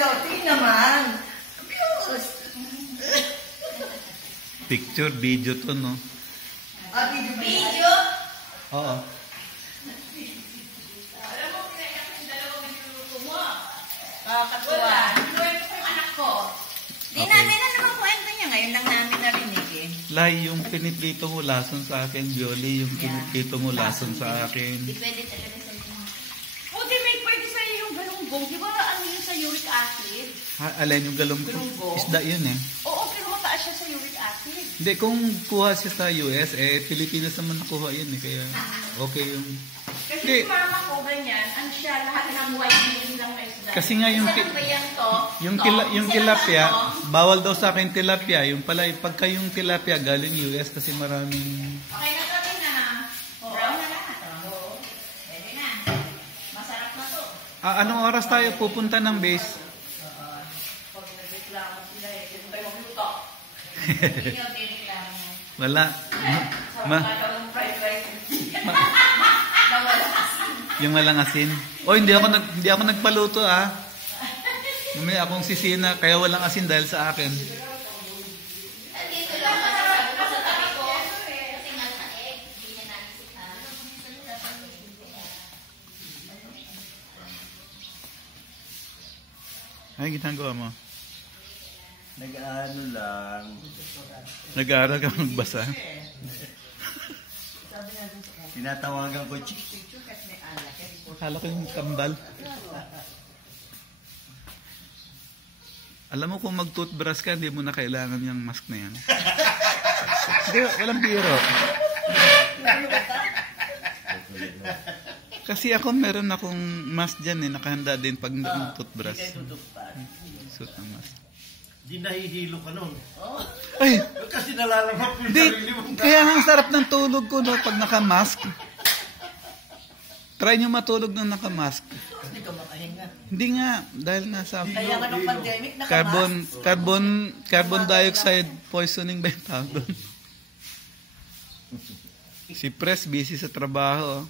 Tingin naman. Abuse. Picture, video to, no? Video? Oo. Alam mo, pinaiyak yung dalawang niluluto mo. Kakatuwa. Inuwento ko yung anak ko. Di namin na naman kwento niya. Ngayon lang namin narinig eh. Lai, yung piniprito mo lason sa akin, Bioli, yung piniprito mo lason sa akin. Di pwede talaga sa inyo. O, di may pwede sa'yo yung galunggong. Di ba ano yun sa uric acid? Alin yung galunggong? Isda yun eh. Oo, pero mataas siya sa uric acid. Hindi, kung kuha siya sa US, Pilipinas naman nakuha yun eh. Kaya okay yung... Kasi Hindi. yung mama ko ganyan, ano siya, lahat ng white meat lang na isda. Kasi nga yung... yung tilapia, bawal daw sa akin tilapia. Yung pala, pagka yung tilapia galing US kasi maraming... Okay na kami na. Brown na lahat. Oo. Pwede na. Masarap na to. Anong oras tayo pupunta ng base? Pag nagreklamo sila eh, hindi tayo magluto. Hindi nyo nireklamo. Wala. Sarap ng fried rice. Yung walang asin. O, hindi ako nagpaluto ah. May akong sisina, kaya walang asin dahil sa akin. Dito lang masarap ko sa tabi ko. Kasi malaki. Hindi niya naisipan. Ay, ginagawa mo. Nag-ano lang. Nag-aaral ka magbasa. Tinatawagan ko, Chik. Akala ko yung kambal. Alam mo kung mag-toothbrush ka, hindi mo na kailangan yung mask na yan. Hindi, walang biro. Kasi ako meron akong mask dyan eh, nakahanda din pag mag-toothbrush. Suot ng mask. Di nahihilo ka nun. Ay! Kasi nalalamap yung Hindi, sarili mong kaya ang sarap ng tulog ko no, pag naka-mask. Try nyo matulog ng naka-mask. Hindi ka makahinga. Hindi nga, dahil nasa Kaya nga nung pandemic, nakamask. carbon dioxide poisoning ba yung tawag doon? Si Pres busy sa trabaho.